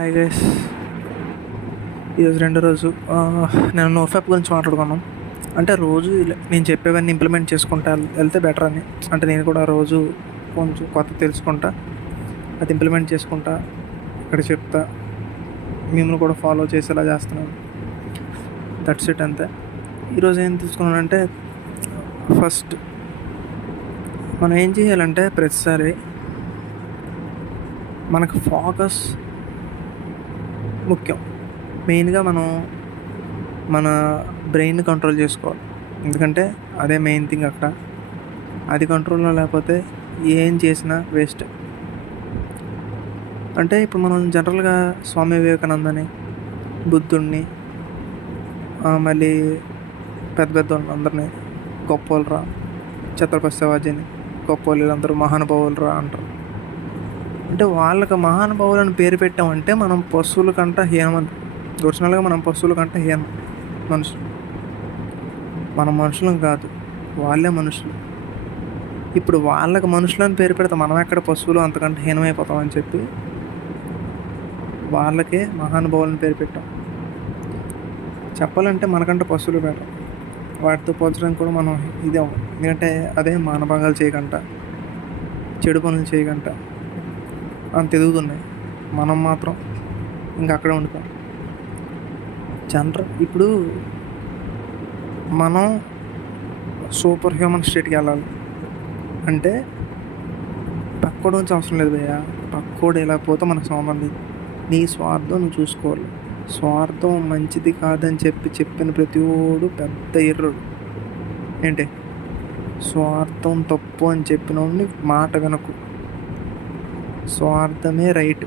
Hi guys, ఈరోజు రెండో రోజు. నేను నోఫాప్ గురించి మాట్లాడుకున్నాం. అంటే రోజు నేను చెప్పేవన్నీ ఇంప్లిమెంట్ చేసుకుంటా వెళ్తే బెటర్ అని. అంటే నేను కూడా రోజు కొంచెం కొత్త తెలుసుకుంటా, అది ఇంప్లిమెంట్ చేసుకుంటా, ఇక్కడ చెప్తా, మిమ్మల్ని కూడా ఫాలో చేసేలా చేస్తున్నాను. దట్స్ ఇట్, అంతే. ఈరోజు ఏం తీసుకున్నానంటే, ఫస్ట్ మనం ఏం చేయాలంటే ప్రతిసారి మనకు ఫోకస్ ముఖ్యం. మెయిన్గా మనం మన బ్రెయిన్ కంట్రోల్ చేసుకోవాలి, ఎందుకంటే అదే మెయిన్ థింగ్ అక్కడ. అది కంట్రోల్లో లేకపోతే ఏం చేసినా వేస్ట్. అంటే ఇప్పుడు మనం జనరల్గా స్వామి వివేకానందని, బుద్ధుడిని, మళ్ళీ పెద్ద పెద్ద అందరినీ గొప్పోళ్ళరా, ఛత్రపతి శివాజీని గొప్పోళ్ళు, వీళ్ళందరూ మహానుభావులరా అంటారు. అంటే వాళ్ళకి మహానుభావులను పేరు పెట్టామంటే మనం పశువుల కంటే హీనం. ఒరిజినల్గా మనం పశువుల కంటే హీనం మనుషులు. మనం మనుషులం కాదు, వాళ్ళే మనుషులు. ఇప్పుడు వాళ్ళకి మనుషులని పేరు పెడితే మనం ఎక్కడ పశువులు అంతకంటే హీనమైపోతామని చెప్పి వాళ్ళకే మహానుభావులను పేరు పెట్టాం. చెప్పాలంటే మనకంటే పశువులు బెటర్. వాటితో పోల్చడానికి కూడా మనం ఇది అవ్వం, ఎందుకంటే అదే మానభంగాలు చేయకంట, చెడు పనులు చేయకంట అంత ఎదుగుతున్నాయి. మనం మాత్రం ఇంకా అక్కడే ఉండిపోయాం. ఇప్పుడు మనం సూపర్ హ్యూమన్ స్టేట్కి వెళ్ళాలి అంటే పక్కోడు నుంచి అవసరం లేదు భయ్యా. పక్కోడు వెళ్ళకపోతే మనకు సంబంధం లేదు. నీ స్వార్థం నువ్వు చూసుకోవాలి. స్వార్థం మంచిది కాదని చెప్పిన ప్రతి ఓడు పెద్ద ఎర్రుడు. ఏంటి, స్వార్థం తప్పు అని చెప్పినోడిని మాట వినకు. స్వార్థమే రైట్.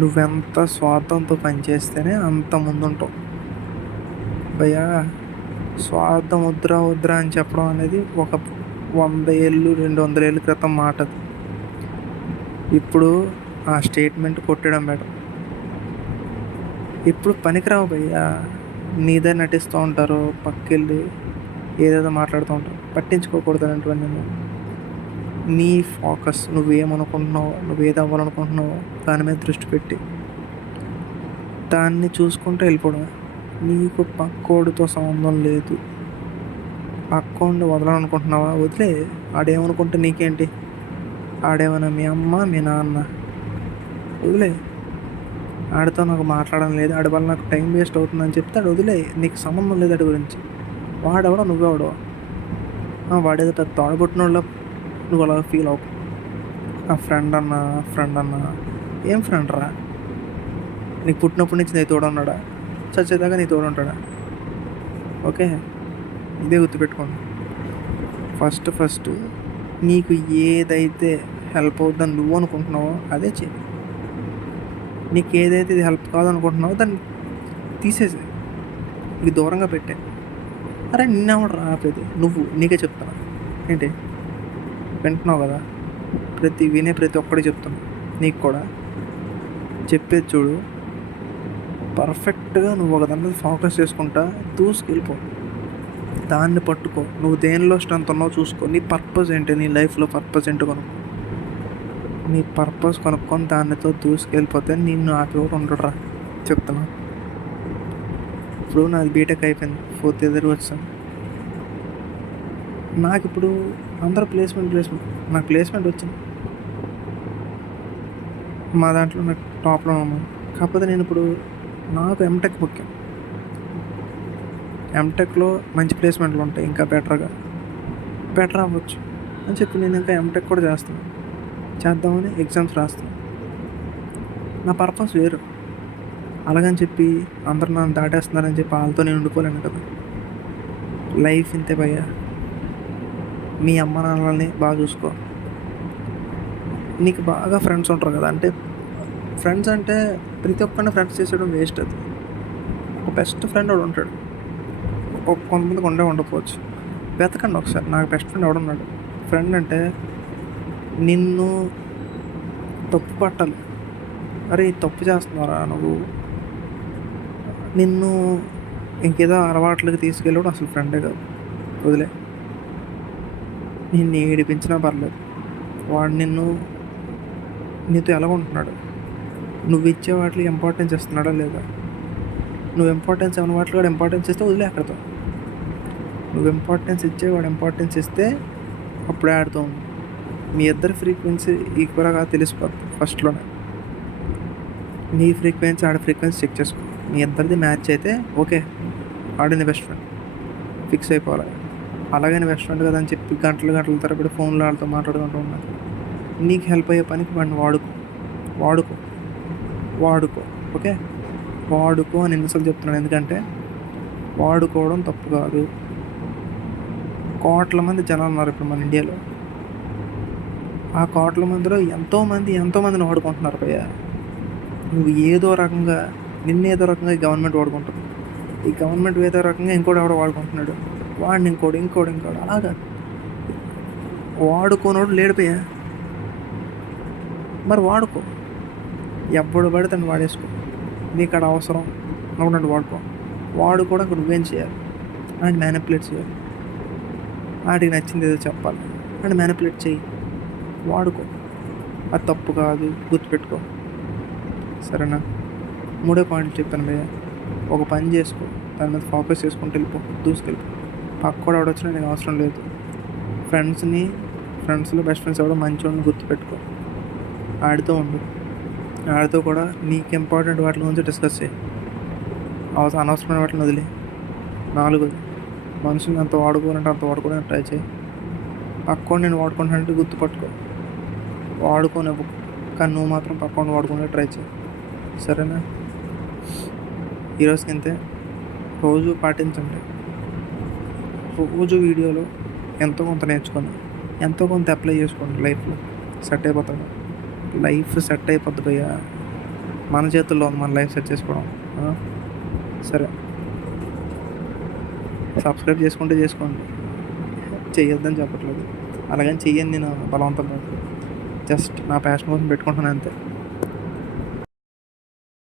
నువ్వెంత స్వార్థంతో పనిచేస్తేనే అంత ముందుంటావు భయ్యా. స్వార్థం వద్దురా అని చెప్పడం అనేది ఒక 100 ఏళ్ళు 200 ఏళ్ళ క్రితం మాట. ఇప్పుడు ఆ స్టేట్మెంట్ కొట్టడం బెటర్. ఇప్పుడు పనికిరావు భయ్యా. నీదే నటిస్తూ ఉంటారు, పక్కెళ్ళి ఏదేదో మాట్లాడుతూ ఉంటారు. పట్టించుకోకూడదు అలాంటివన్నీ. నీ ఫోకస్, నువ్వేమనుకుంటున్నావు, నువ్వేది అవ్వాలనుకుంటున్నావు దాని మీద దృష్టి పెట్టి దాన్ని చూసుకుంటూ వెళ్ళిపోవడమే. నీకు పక్కోడితో సంబంధం లేదు. పక్కోడిని వదలాలనుకుంటున్నావా, వదిలే. ఆడేమనుకుంటే నీకేంటి? ఆడేమన్నా మీ అమ్మ మీ నాన్న? వదిలే. ఆడితో నాకు మాట్లాడడం లేదు, ఆడి వల్ల నాకు టైం వేస్ట్ అవుతుందని చెప్తే ఆడు వదిలే. నీకు సంబంధం లేదు ఆడి గురించి. వాడెవడో నువ్వెవడో. వాడేదో పెద్ద తోడబుట్టిన వాళ్ళ నువ్వు అలా ఫీల్ అవ్వు. ఆ ఫ్రెండ్ అన్నా ఏం ఫ్రెండ్ రా? నీకు పుట్టినప్పటి నుంచి నీ తోడున్నాడా? చచ్చేదాకా నీ తోడుంటాడా? ఓకే, ఇదే గుర్తుపెట్టుకోండి. ఫస్ట్ నీకు ఏదైతే హెల్ప్ అవుతుందని నువ్వు అనుకుంటున్నావో అదే చెయ్యి. నీకు ఏదైతే ఇది హెల్ప్ కాదనుకుంటున్నావో దాన్ని తీసేసి నీకు దూరంగా పెట్టే. అరే నిన్నెవడు రాపేది? నువ్వు. నీకే చెప్తాను. ఏంటి, వింటున్నావు కదా? ప్రతి ఒక్కటి చెప్తున్నా. నీకు కూడా చెప్పేది చూడు. పర్ఫెక్ట్గా నువ్వు ఒక దాని మీద ఫోకస్ చేసుకుంటా దూసుకెళ్ళిపో. దాన్ని పట్టుకో. నువ్వు దేనిలో స్ట్రెంత్ ఉన్నావు చూసుకో. నీ పర్పస్ ఏంటి, నీ లైఫ్లో పర్పస్ ఏంటో కనుక్కో. నీ పర్పస్ కనుక్కొని దానితో దూసుకెళ్ళిపోతే నిన్ను ఆపేవాడు ఉండడురా, చెప్తున్నా. ఇప్పుడు నాది బీటెక్ అయిపోయింది, 4th ఇయర్ వచ్చాను. నాకు ఇప్పుడు అందరూ ప్లేస్మెంట్ నాకు ప్లేస్మెంట్ వచ్చింది. మా దాంట్లో నాకు టాప్లో ఉన్నాను. కాకపోతే నేను ఇప్పుడు నాకు ఎంటెక్ ముఖ్యం. ఎంటెక్లో మంచి ప్లేస్మెంట్లు ఉంటాయి, ఇంకా బెటర్ అవ్వచ్చు అని చెప్పి నేను ఇంకా ఎంటెక్ కూడా చేద్దామని ఎగ్జామ్స్ రాస్తాను. నా పర్పస్ వేరు. అలాగని చెప్పి అందరు నన్ను దాటేస్తున్నారని చెప్పి వాళ్ళతో నేను ఉండిపోలేను కదా. లైఫ్ ఇంతే భయ్యా. మీ అమ్మ నాన్నలని బాగా చూసుకో. నీకు బాగా ఫ్రెండ్స్ ఉంటారు కదా. అంటే ఫ్రెండ్స్ అంటే ప్రతి ఒక్కరిని ఫ్రెండ్స్ చేసేయడం వేస్ట్. అది ఒక బెస్ట్ ఫ్రెండ్ వాడు ఉంటాడు. కొంతమందికి ఉండకపోవచ్చు. వెతకండి ఒకసారి. నాకు బెస్ట్ ఫ్రెండ్ ఎవడున్నాడు. ఫ్రెండ్ అంటే నిన్ను తప్పు పట్టాలి. అరే తప్పు చేస్తున్నారా నువ్వు, నిన్ను ఇంకేదో అలవాట్లకి తీసుకెళ్ళాడు అసలు ఫ్రెండే కాదు. వదిలే. నిన్ను ఏడిపించినా పర్లేదు. వాడు నీతో ఎలాగుంటున్నాడు, నువ్వు ఇచ్చే వాటికి ఇంపార్టెన్స్ ఇస్తున్నాడా లేదా? నువ్వు ఇంపార్టెన్స్ ఇవ్వని వాటికి కూడా ఇంపార్టెన్స్ ఇస్తే వదిలే అక్కడితో. నువ్వు ఇంపార్టెన్స్ ఇచ్చే వాడు ఇంపార్టెన్స్ ఇస్తే అప్పుడే ఆడుతూ ఉండు. మీ ఇద్దరి ఫ్రీక్వెన్సీ ఈక్వల్గా తెలిసిపోద్ది ఫస్ట్లోనే. నీ ఫ్రీక్వెన్సీ ఆడ ఫ్రీక్వెన్సీ చెక్ చేసుకో. మీ ఇద్దరిది మ్యాచ్ అయితే ఓకే, ఆడిన బెస్ట్ ఫ్రెండ్ ఫిక్స్ అయిపోవాలి. అలాగని బెస్ట్ ఫ్రెండ్ కదా అని చెప్పి గంటలు గంటల తరబడి ఫోన్లో వాళ్ళతో మాట్లాడుకుంటూ ఉన్నా. నీకు హెల్ప్ అయ్యే పనికి వాడిని వాడుకో ఓకే. వాడుకో అని ఎన్నిసార్లు చెప్తున్నాను, ఎందుకంటే వాడుకోవడం తప్పు కాదు. కోట్ల మంది జనాలు ఉన్నారు ఇప్పుడు మన ఇండియాలో. ఆ కోట్ల మందిలో ఎంతోమందిని వాడుకుంటున్నారు భయ్య. నువ్వు ఏదో రకంగా నిన్నేదో రకంగా ఈ గవర్నమెంట్ వాడుకుంటుంది. ఈ గవర్నమెంట్ ఏదో రకంగా ఇంకోటి ఎవడో వాడుకుంటున్నాడు, వాడిని ఇంకోటి అలాగా వాడుకోనోడు లేడు భయ్య. మరి వాడుకో, ఎప్పుడు పడితే తను వాడేసుకో. నీకు అక్కడ అవసరం అనుకున్నట్టు వాడుకోవడానికి నువ్వేం చేయాలి? అండ్ మ్యానిపులేట్ చేయాలి. వాడికి నచ్చింది ఏదో చెప్పాలి అండ్ మ్యానిపులేట్ చేయి, వాడుకో. అది తప్పు కాదు, గుర్తుపెట్టుకో. సరేనా? 3 పాయింట్లు చెప్పాను భయ్య. ఒక పని చేసుకో, దాని మీద ఫోకస్ చేసుకుంటూ వెళ్ళిపో, దూసుకెళ్ళిపో. పక్కోడు ఎవడొచ్చినా నీకు అవసరం లేదు. ఫ్రెండ్స్లో బెస్ట్ ఫ్రెండ్స్ ఎవడో మంచోడిని గుర్తుపెట్టుకో, ఆడితో ఉండు. ఆడితో కూడా నీకు ఇంపార్టెంట్ వాటి గురించి డిస్కస్ చేయి, అనవసరమైన వాటిని వదిలే. 4, మనుషుల్ని అంత వాడుకోవాలంటే అంత వాడుకోవడానికి ట్రై చేయి. పక్కోడు నేను వాడుకుంటానంటే గుర్తుపట్టుకో, వాడుకోనివ్వు. కానీ నువ్వు మాత్రం పక్కోడిని వాడుకునే ట్రై చేయి. సరేనా? ఈరోజుకి అంతే. రోజు పాటించండి. రోజు వీడియోలో ఎంతో కొంత నేర్చుకొని ఎంతో కొంత అప్లై చేసుకోండి. లైఫ్లో సెట్ అయిపోతాడు. లైఫ్ సెట్ అయిపోద్ది భయ్య. మన చేతుల్లో ఉంది మన లైఫ్ సెట్ చేసుకోవడం. సరే, సబ్స్క్రైబ్ చేసుకోండి. చెయ్యొద్దని చెప్పట్లేదు, అలాగని చెయ్యని నేను బలవంతం. జస్ట్ నా ప్యాషన్ కోసం పెట్టుకుంటున్నాను అంతే.